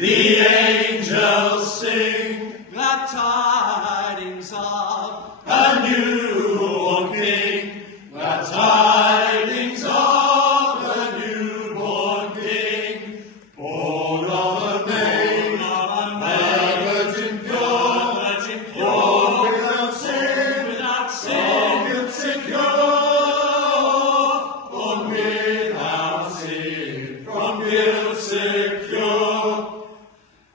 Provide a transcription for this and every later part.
The angels sing glad tidings of a newborn King. Glad tidings of a newborn King. Born of a maid, a virgin pure, born without sin, guilt secure. Born without sin, from guilt secure.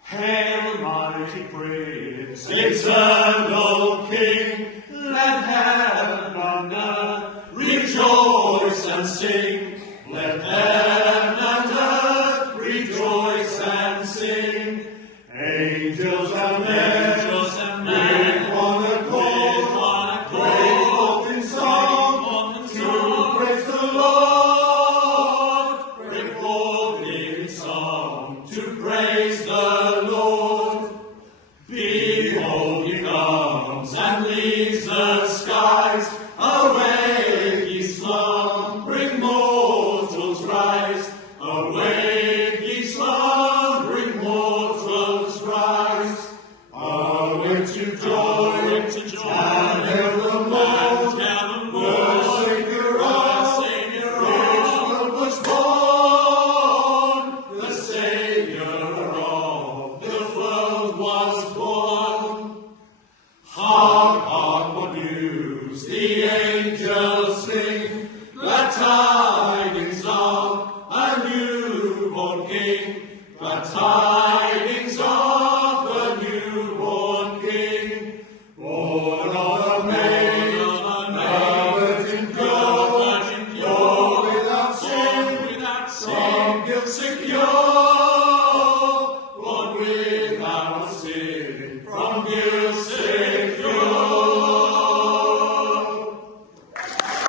Hail, mighty Prince, Eternal King, let heaven and earth rejoice and sing. Let heaven and earth rejoice and sing. Angels and men, with one accord, break forth in song to praise the Lord. Break forth in song to praise the Lord. Behold, he comes and leaves the skies. Awake, ye slumbering mortals, rise. Awake, ye slumbering mortals, rise. Awake to joy, and hail the Lord. The Savior of this world was born. The Savior of the world was born. Hark, hark, what news the angels sing. Glad tidings of a newborn King. Glad tidings of a newborn King. Born of a maid, a virgin pure, without sin, guilt secure.